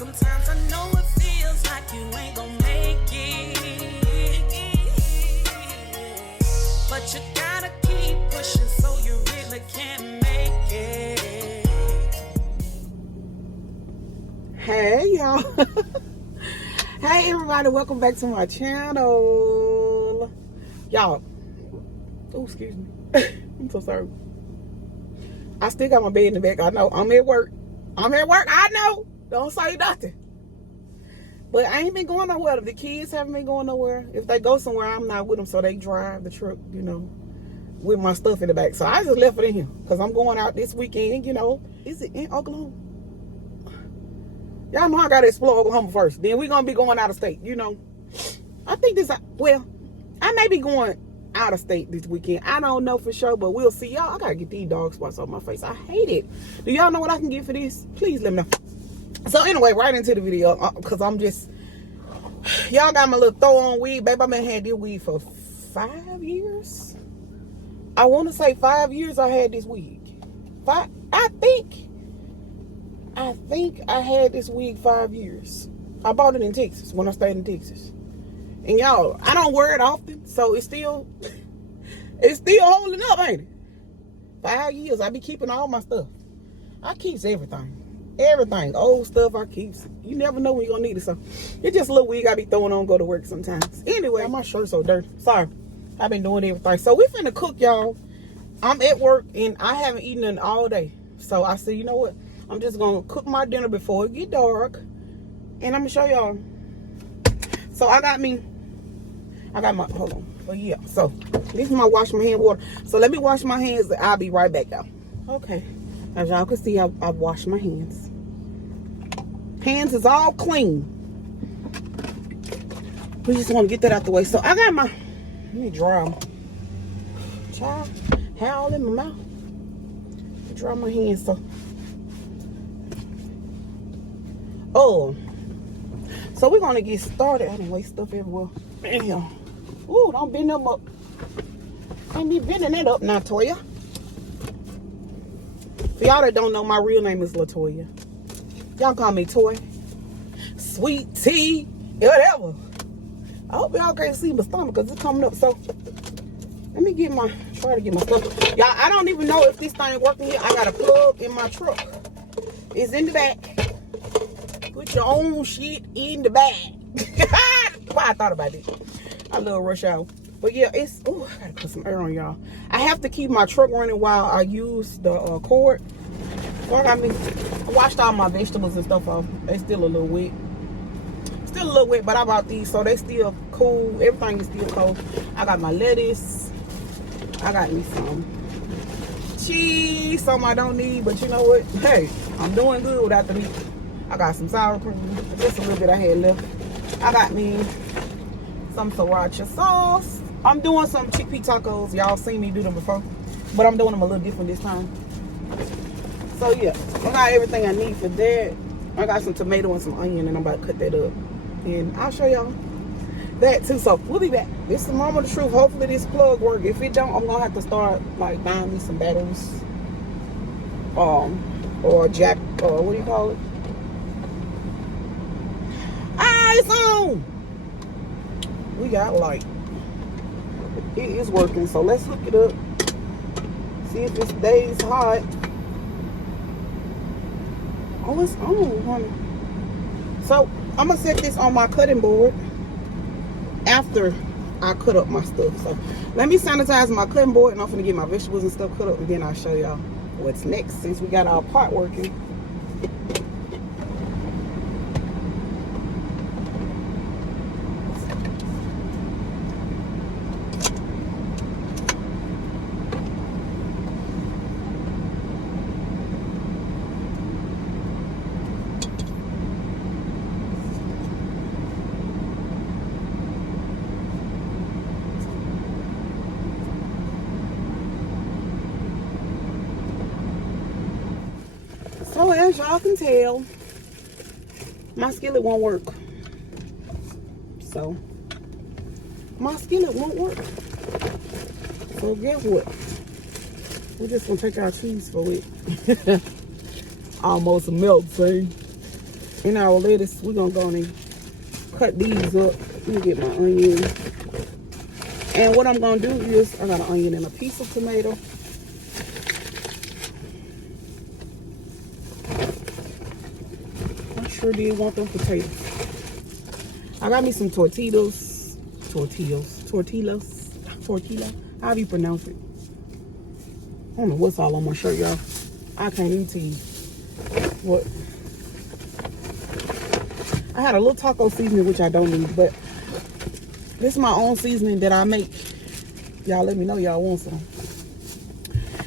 Sometimes I know it feels like you ain't gonna make it, but you gotta keep pushing so you really can make it. Hey y'all. Hey everybody, welcome back to my channel. Y'all, oh excuse me. I'm so sorry. I still got my bed in the back. I know I'm at work. I know. Don't say nothing. But I ain't been going nowhere. The kids haven't been going nowhere. If they go somewhere, I'm not with them. So they drive the truck, with my stuff in the back. So I just left it in here. Because I'm going out this weekend, Is it in Oklahoma? Y'all know I got to explore Oklahoma first. Then we're going to be going out of state, I think I may be going out of state this weekend. I don't know for sure, but we'll see. Y'all, I got to get these dog spots off my face. I hate it. Do y'all know what I can get for this? Please let me know. So anyway, right into the video, because y'all got my little throw on weed. Babe, I've been had this weed for 5 years. I want to say 5 years I had this weed. I think I had this weed 5 years. I bought it in Texas when I stayed in Texas. And y'all, I don't wear it often, so it's still holding up, ain't it? 5 years, I be keeping all my stuff. I keeps everything. Everything, old stuff I keep. You never know when you're gonna need it. So it's just a little wig I be throwing on, go to work sometimes. Anyway, my shirt's so dirty. Sorry. I've been doing everything. So we finna cook, y'all. I'm at work and I haven't eaten in all day. So I said, you know what? I'm just gonna cook my dinner before it get dark. And I'm gonna show y'all. So I got my, hold on. Oh yeah. So this is my wash my hand water. So let me wash my hands. I'll be right back, y'all. Okay. As y'all can see, I've washed my hands. Hands is all clean. We just want to get that out the way. So I got let me dry them. Child, hair all in my mouth. Dry my hands. So we're going to get started. I didn't waste stuff everywhere. Damn. Ooh, don't bend them up. Ain't be bending it up now, Toya. For y'all that don't know, my real name is Latoya. Y'all call me Toy, Sweet Tea, whatever. I hope y'all can't see my stomach because it's coming up. So let me try to get my stuff. Y'all, I don't even know if this thing working here. I got a plug in my truck. It's in the back. Put your own shit in the bag. Why I thought about it. I love rush hour. But yeah, I gotta put some air on, y'all. I have to keep my truck running while I use the cord. So I washed all my vegetables and stuff off. They still a little wet. But I bought these, so they still cool. Everything is still cold. I got my lettuce. I got me some cheese, some I don't need, but you know what? Hey, I'm doing good without the meat. I got some sour cream, just a little bit I had left. I got me some sriracha sauce. I'm doing some chickpea tacos. Y'all seen me do them before, but I'm doing them a little different this time. So yeah, I got everything I need for that. I got some tomato and some onion, and I'm about to cut that up. And I'll show y'all that too. So we'll be back. This is the moment of the truth. Hopefully this plug works. If it don't, I'm gonna have to start like buying me some batteries. Or jack, what do you call it? Ah, it's on. We got light. It is working, so let's hook it up. See if it stays hot. Oh, it's on, honey. So I'm gonna set this on my cutting board after I cut up my stuff. So let me sanitize my cutting board, and I'm gonna get my vegetables and stuff cut up, and then I'll show y'all what's next since we got our pot working. So as y'all can tell, my skillet won't work. So my skillet won't work. So guess what? We're just gonna take our cheese for it. Almost melting. And our lettuce, we're gonna go and cut these up. Let me get my onion. And what I'm gonna do is I got an onion and a piece of tomato. I sure did want them potatoes. I got me some tortillas. How do you pronounce it? I don't know what's all on my shirt, y'all. I can't even tell you what. I had a little taco seasoning, which I don't need, but this is my own seasoning that I make. Y'all let me know y'all want some.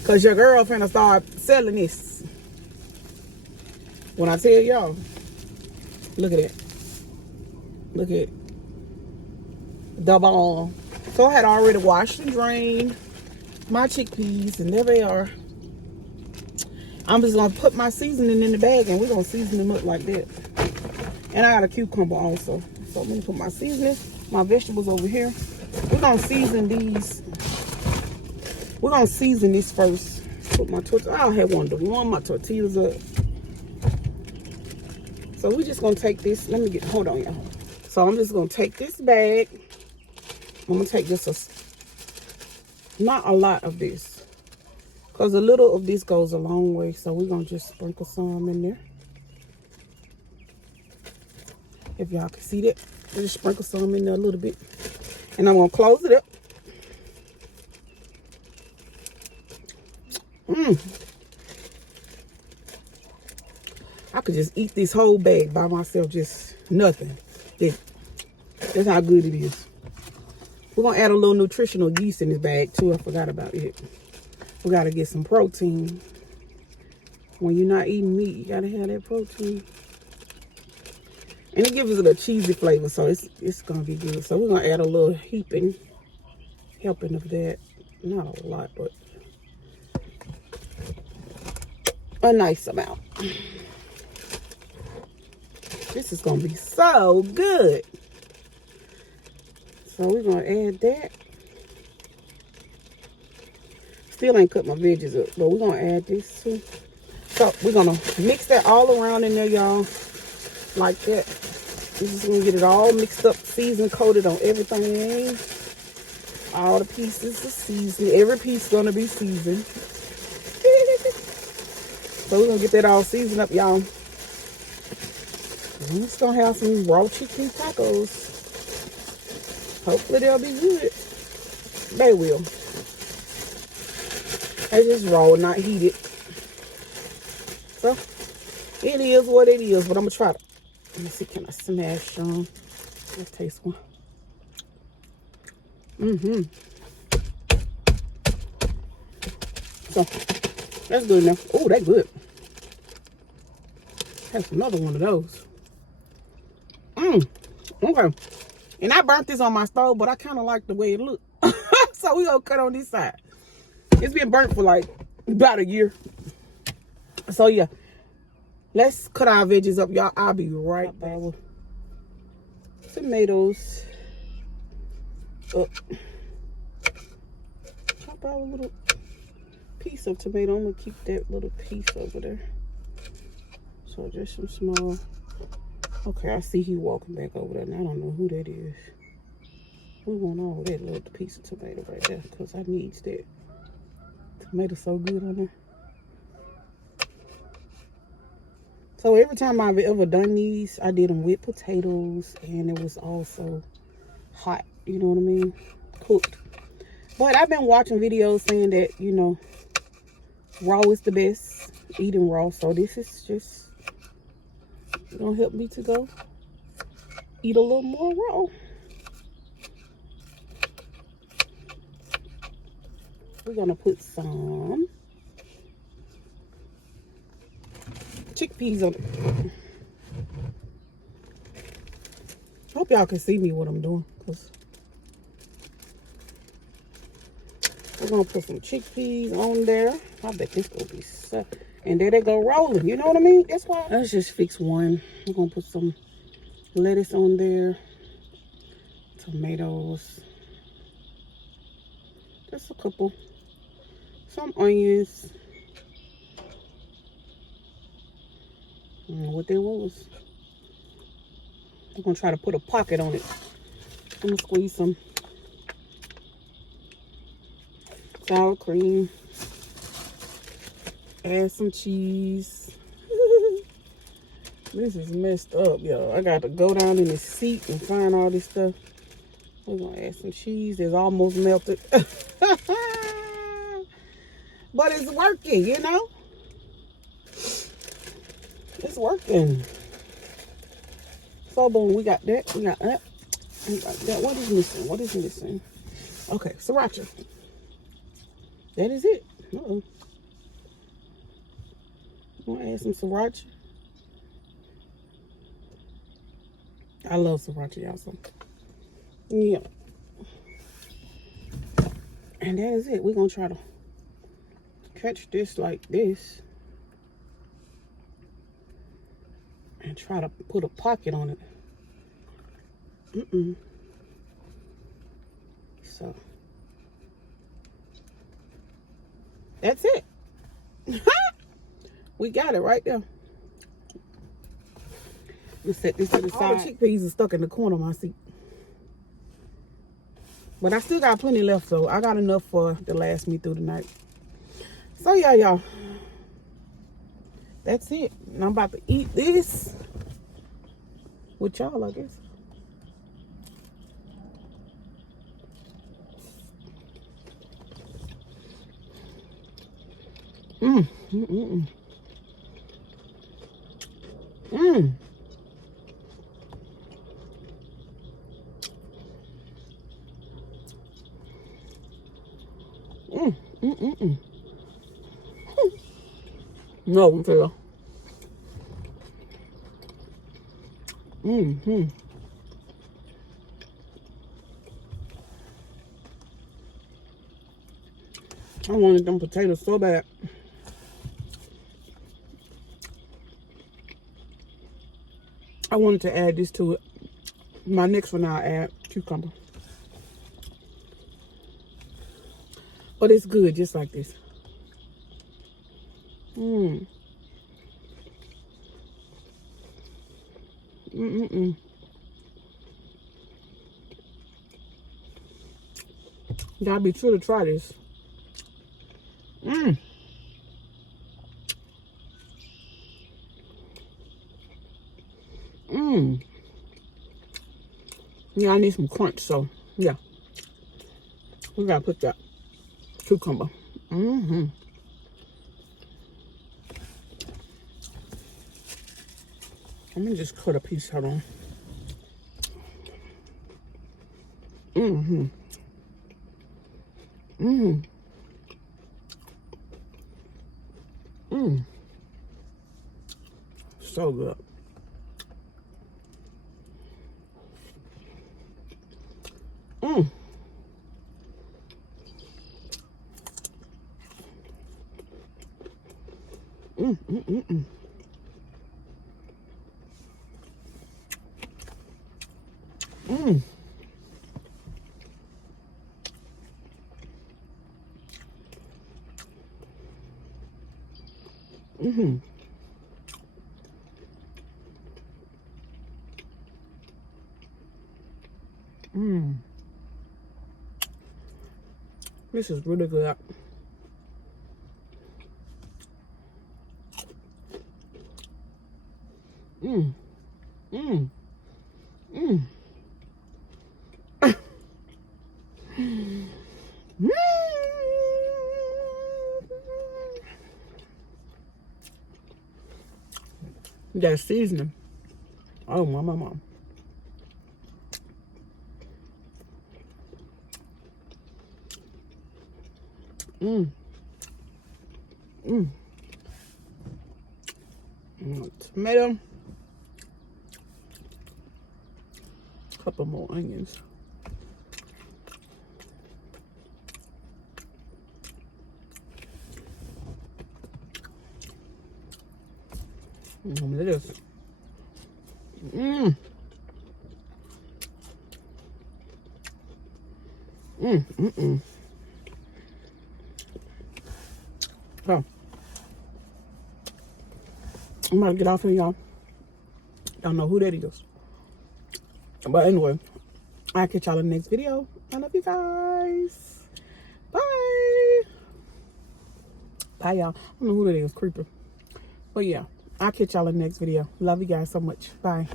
Because your girl finna start selling this. When I tell y'all, look at it. Look at it. Double. So I had already washed and drained my chickpeas, and there they are. I'm just gonna put my seasoning in the bag, and we're gonna season them up like that. And I got a cucumber also. So I'm gonna put my seasoning, my vegetables over here. We're gonna season these. We're gonna season this first. Put my tortillas. I had one to warm my tortillas up. So we're just gonna take this. Let me get. Hold on, y'all. So I'm just gonna take this bag. I'm gonna take just not a lot of this, because a little of this goes a long way. So we're gonna just sprinkle some in there. If y'all can see that, just sprinkle some in there a little bit, and I'm gonna close it up. I could just eat this whole bag by myself, just nothing. That's how good it is. We're gonna add a little nutritional yeast in this bag too. I forgot about it. We gotta get some protein. When you're not eating meat, you gotta have that protein. And it gives it a cheesy flavor, so it's gonna be good. So we're gonna add a little helping of that. Not a lot, but a nice amount. This is gonna be so good. So we're gonna add that. Still ain't cut my veggies up, but we're gonna add this too. So we're gonna mix that all around in there, y'all, like that. We're just gonna get it all mixed up, seasoned, coated on everything. All the pieces are seasoned. Every piece is gonna be seasoned. So we're gonna get that all seasoned up, y'all. We're just gonna have some raw chicken tacos. Hopefully they'll be good. They will. They just raw, not heated. So it is what it is, but I'm gonna try to. Let me see, can I smash some? Let's taste one. So that's good enough. Oh, that's good. Have another one of those. Okay. And I burnt this on my stove, but I kind of like the way it looked. So we gonna cut on this side. It's been burnt for like about a year. So yeah, let's cut our veggies up, y'all. I'll be right back. Tomatoes up. Chop out a little piece of tomato. I'm gonna keep that little piece over there. So just some small. Okay, I see he walking back over there, and I don't know who that is. We want all that little piece of tomato right there, because I need that. Tomato so good on there. So every time I've ever done these, I did them with potatoes, and it was also hot, you know what I mean? Cooked. But I've been watching videos saying that, you know, raw is the best, eating raw. So this is just gonna help me to go eat a little more raw. We're gonna put some chickpeas on it. Hope y'all can see me what I'm doing, because we're gonna put some chickpeas on there. I bet this gonna be so. And there they go rolling. You know what I mean? That's why. Let's just fix one. We're gonna put some lettuce on there. Tomatoes. Just a couple. Some onions. I don't know what that was. I'm gonna try to put a pocket on it. I'm gonna squeeze some sour cream, add some cheese. This is messed up, y'all. I got to go down in the seat and find all this stuff. We're gonna add some cheese. It's almost melted. But it's working, you know? It's working. So boom, we got that. We got that. We got that. What is missing? What is missing? Okay, sriracha. That is it. Uh-oh. I'm gonna add some sriracha. I love sriracha, y'all. So yeah. And that is it. We're gonna try to catch this like this. And try to put a pocket on it. So that's it. We got it right there. Let's set this to the side. All the chickpeas are stuck in the corner of my seat. But I still got plenty left, so I got enough to last me through the night. So yeah, y'all. That's it. And I'm about to eat this with y'all, I guess. Mmm. No, Phil. I wanted them potatoes so bad. I wanted to add this to it. My next one, I'll add cucumber. But it's good just like this. Gotta be sure to try this. Yeah, I need some crunch, so yeah. We gotta put that cucumber. Let me just cut a piece out on. So good. This is really good. That seasoning. Oh, my mama. Tomato. Couple more onions. Look at this. So, I'm about to get off here, y'all. Don't know who that is. But anyway, I'll catch y'all in the next video. I love you guys. Bye. Bye, y'all. I don't know who that is, creeper. But yeah, I'll catch y'all in the next video. Love you guys so much. Bye.